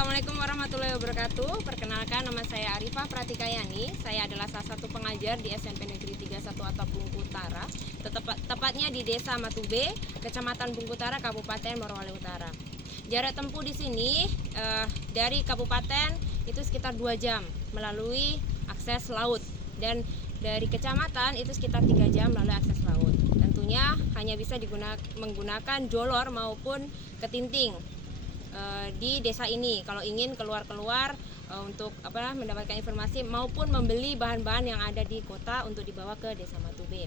Assalamualaikum warahmatullahi wabarakatuh. Perkenalkan, nama saya Arifah Pratikayani. Saya adalah salah satu pengajar di SMP Negeri 31 atau Bungku Utara, tepatnya di Desa Matube, Kecamatan Bungku Utara, Kabupaten Morowali Utara. Jarak tempuh di sini dari kabupaten itu sekitar 2 jam melalui akses laut, dan dari kecamatan itu sekitar 3 jam melalui akses laut. Tentunya hanya bisa menggunakan jolor maupun ketinting di desa ini kalau ingin keluar untuk mendapatkan informasi maupun membeli bahan-bahan yang ada di kota untuk dibawa ke Desa Matube.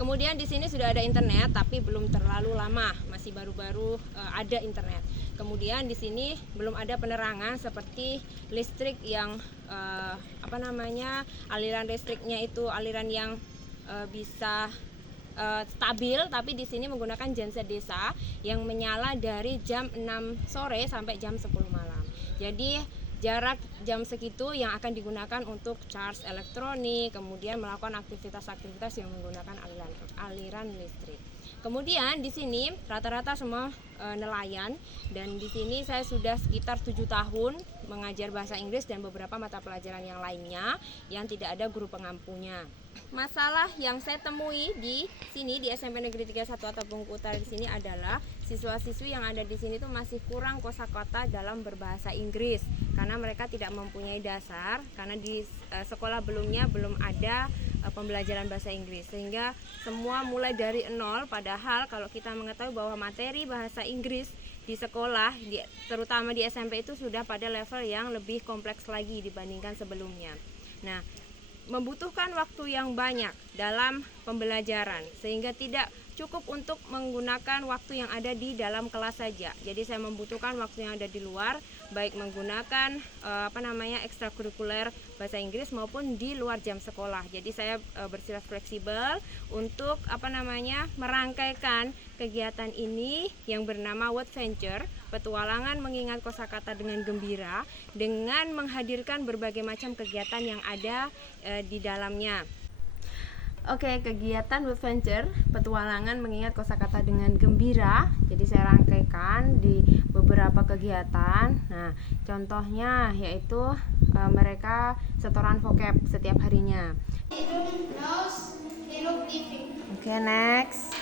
Kemudian di sini sudah ada internet, tapi belum terlalu lama, masih baru-baru ada internet. Kemudian di sini belum ada penerangan seperti listrik yang aliran listriknya itu aliran yang bisa stabil, tapi di sini menggunakan genset desa yang menyala dari jam 6 sore sampai jam 10 malam. Jadi jarak jam segitu yang akan digunakan untuk charge elektronik, kemudian melakukan aktivitas-aktivitas yang menggunakan aliran listrik. Kemudian di sini rata-rata semua nelayan, dan di sini saya sudah sekitar 7 tahun mengajar bahasa Inggris dan beberapa mata pelajaran yang lainnya yang tidak ada guru pengampunya. Masalah yang saya temui di sini di SMP Negeri 31 atau Bungku Utara di sini adalah siswa-siswi yang ada di sini tuh masih kurang kosakata dalam berbahasa Inggris karena mereka tidak mempunyai dasar, karena di sekolah belum ada pembelajaran bahasa Inggris, sehingga semua mulai dari nol. Padahal kalau kita mengetahui bahwa materi bahasa Inggris di sekolah, terutama di SMP itu sudah pada level yang lebih kompleks lagi dibandingkan sebelumnya. Nah, membutuhkan waktu yang banyak dalam pembelajaran sehingga tidak cukup untuk menggunakan waktu yang ada di dalam kelas saja. Jadi saya membutuhkan waktu yang ada di luar, baik menggunakan ekstrakurikuler bahasa Inggris maupun di luar jam sekolah. Jadi saya bersifat fleksibel untuk merangkaikan kegiatan ini yang bernama Word Venture, petualangan mengingat kosakata dengan gembira, dengan menghadirkan berbagai macam kegiatan yang ada di dalamnya. Oke, kegiatan Word Venture, petualangan mengingat kosakata dengan gembira. Jadi saya rangkaikan di beberapa kegiatan. Nah, contohnya yaitu mereka setoran vocab setiap harinya. Oke, next.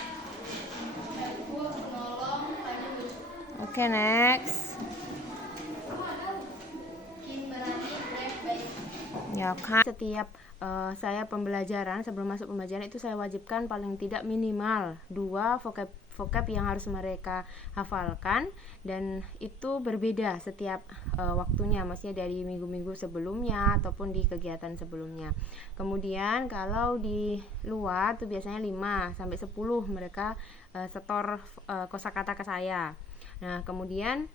Oke, next. Ya kan, setiap saya pembelajaran, sebelum masuk pembelajaran itu saya wajibkan paling tidak minimal 2 vocab yang harus mereka hafalkan, dan itu berbeda setiap waktunya, maksudnya dari minggu-minggu sebelumnya ataupun di kegiatan sebelumnya. Kemudian kalau di luar tuh biasanya 5 sampai 10 mereka setor kosakata ke saya. Nah, kemudian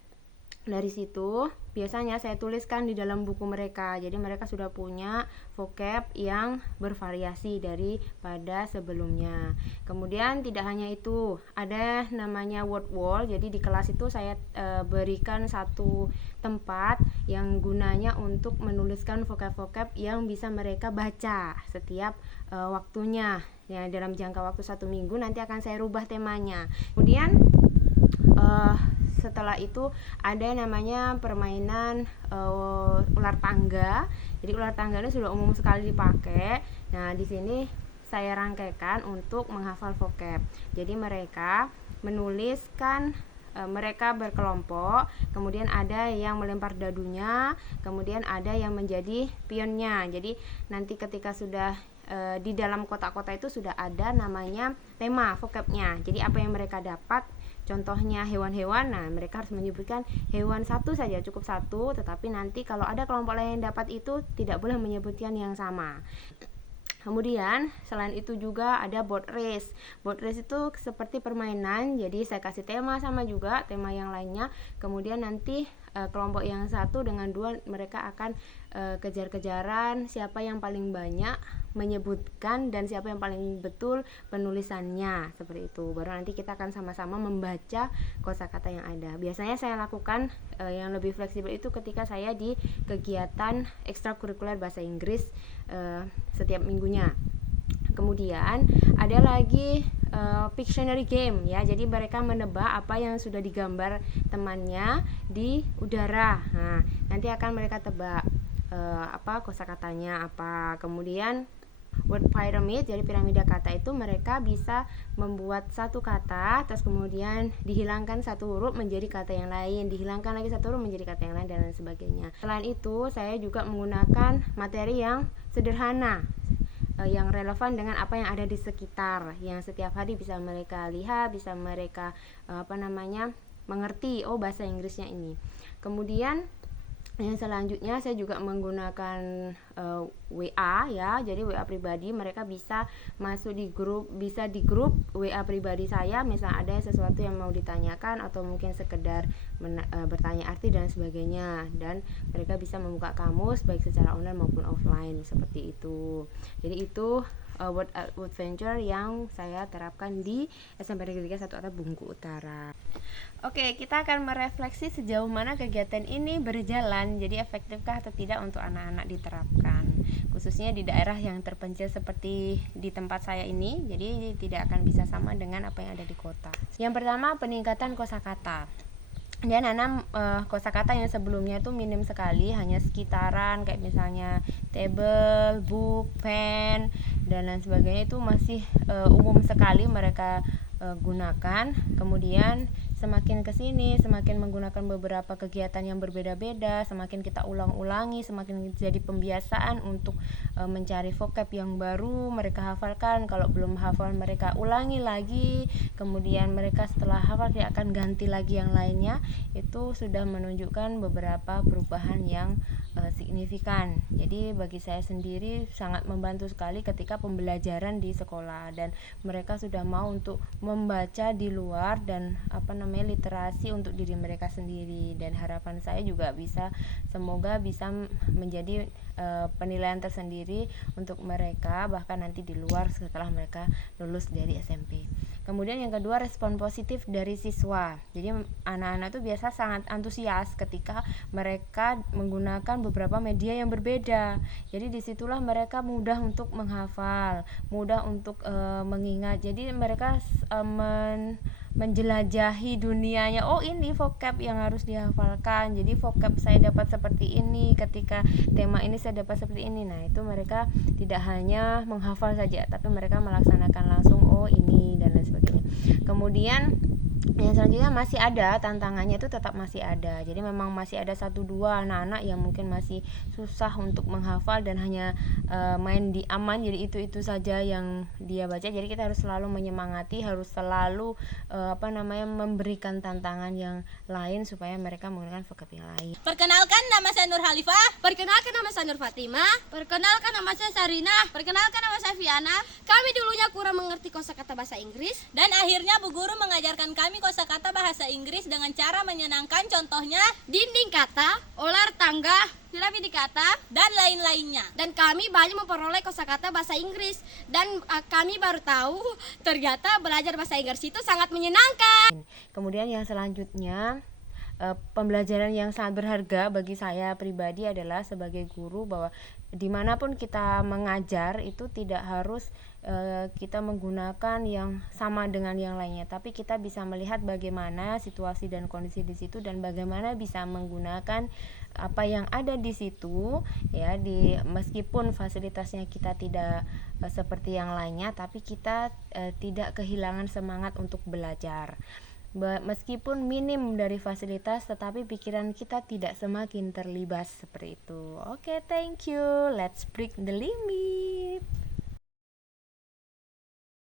dari situ biasanya saya tuliskan di dalam buku mereka. Jadi mereka sudah punya vocab yang bervariasi daripada sebelumnya. Kemudian tidak hanya itu, ada namanya word wall. Jadi di kelas itu saya berikan satu tempat yang gunanya untuk menuliskan vocab-vocab yang bisa mereka baca setiap waktunya. Ya, dalam jangka waktu 1 minggu nanti akan saya rubah temanya. Kemudian setelah itu ada namanya permainan ular tangga. Jadi ular tangga ini sudah umum sekali dipakai. Nah, di sini saya rangkaikan untuk menghafal vocab. Jadi mereka menuliskan, mereka berkelompok, kemudian ada yang melempar dadunya, kemudian ada yang menjadi pionnya. Jadi nanti ketika sudah di dalam kotak-kotak itu sudah ada namanya tema vocabnya. Jadi apa yang mereka dapat, contohnya hewan-hewan, nah mereka harus menyebutkan hewan satu saja, cukup satu, tetapi nanti kalau ada kelompok lain yang dapat itu tidak boleh menyebutkan yang sama. Kemudian selain itu juga ada board race. Board race itu seperti permainan, jadi saya kasih tema sama juga tema yang lainnya. Kemudian nanti kelompok yang 1 dengan 2 mereka akan kejar-kejaran siapa yang paling banyak menyebutkan dan siapa yang paling betul penulisannya, seperti itu. Baru nanti kita akan sama-sama membaca kosakata yang ada. Biasanya saya lakukan yang lebih fleksibel itu ketika saya di kegiatan ekstrakurikuler bahasa Inggris setiap minggunya. Kemudian ada lagi Pictionary game ya. Jadi mereka menebak apa yang sudah digambar temannya di udara. Nah, nanti akan mereka tebak apa kosakatanya apa. Kemudian word pyramid, jadi piramida kata itu mereka bisa membuat satu kata, terus kemudian dihilangkan satu huruf menjadi kata yang lain, dihilangkan lagi satu huruf menjadi kata yang lain, dan lain sebagainya. Selain itu, saya juga menggunakan materi yang sederhana, yang relevan dengan apa yang ada di sekitar, yang setiap hari bisa mereka lihat, bisa mereka mengerti, oh bahasa Inggrisnya ini. Kemudian yang selanjutnya saya juga menggunakan WA ya, jadi WA pribadi. Mereka bisa masuk di grup, bisa di grup WA pribadi saya, misal ada sesuatu yang mau ditanyakan atau mungkin sekedar bertanya arti dan sebagainya, dan mereka bisa membuka kamus baik secara online maupun offline seperti itu. Jadi itu word adventure yang saya terapkan di SMP Negeri 3 1 Atap Bungku Utara. Oke, kita akan merefleksi sejauh mana kegiatan ini berjalan, jadi efektifkah atau tidak untuk anak-anak diterapkan, khususnya di daerah yang terpencil seperti di tempat saya ini. Jadi tidak akan bisa sama dengan apa yang ada di kota. Yang pertama, peningkatan kosakata. Dia nanam kosakata yang sebelumnya itu minim sekali, hanya sekitaran kayak misalnya table, book, pen, dan lain sebagainya, itu masih umum sekali mereka gunakan. Kemudian semakin kesini, semakin menggunakan beberapa kegiatan yang berbeda-beda, semakin kita ulang-ulangi, semakin jadi pembiasaan untuk mencari vocab yang baru mereka hafalkan. Kalau belum hafal mereka ulangi lagi, kemudian mereka setelah hafal dia akan ganti lagi yang lainnya. Itu sudah menunjukkan beberapa perubahan yang signifikan. Jadi bagi saya sendiri sangat membantu sekali ketika pembelajaran di sekolah, dan mereka sudah mau untuk membaca di luar dan literasi untuk diri mereka sendiri. Dan harapan saya juga semoga bisa menjadi penilaian tersendiri untuk mereka, bahkan nanti di luar setelah mereka lulus dari SMP. Kemudian yang kedua, respon positif dari siswa. Jadi anak-anak itu biasa sangat antusias ketika mereka menggunakan beberapa media yang berbeda. Jadi disitulah mereka mudah untuk menghafal, mudah untuk mengingat. Jadi mereka menjelajahi dunianya. Oh, ini vocab yang harus dihafalkan. Jadi vocab saya dapat seperti ini, ketika tema ini saya dapat seperti ini. Nah, itu mereka tidak hanya menghafal saja, tapi mereka melaksanakan langsung. Oh, ini dan lain sebagainya. Kemudian yang selanjutnya masih ada tantangannya, itu tetap masih ada. Jadi memang masih ada 1-2 anak-anak yang mungkin masih susah untuk menghafal dan hanya main di aman, jadi itu saja yang dia baca. Jadi kita harus selalu menyemangati, harus selalu memberikan tantangan yang lain supaya mereka menggunakan vocab yang lain. Perkenalkan, nama saya Nur Halifah. Perkenalkan, nama saya Nur Fatimah. Perkenalkan, nama saya Sarina. Perkenalkan, nama saya Fiana. Kami dulunya kurang mengerti kosakata bahasa Inggris, dan akhirnya Bu Guru mengajarkan kami kosakata bahasa Inggris dengan cara menyenangkan, contohnya dinding kata, ular tangga, piramida kata, dan lain-lainnya. Dan kami banyak memperoleh kosakata bahasa Inggris, dan kami baru tahu ternyata belajar bahasa Inggris itu sangat menyenangkan. Kemudian yang selanjutnya, pembelajaran yang sangat berharga bagi saya pribadi adalah sebagai guru, bahwa dimanapun kita mengajar itu tidak harus kita menggunakan yang sama dengan yang lainnya, tapi kita bisa melihat bagaimana situasi dan kondisi di situ, dan bagaimana bisa menggunakan apa yang ada di situ ya, meskipun fasilitasnya kita tidak seperti yang lainnya, tapi kita tidak kehilangan semangat untuk belajar. Meskipun minim dari fasilitas, tetapi pikiran kita tidak semakin terlibat seperti itu. Oke, thank you. Let's break the limit.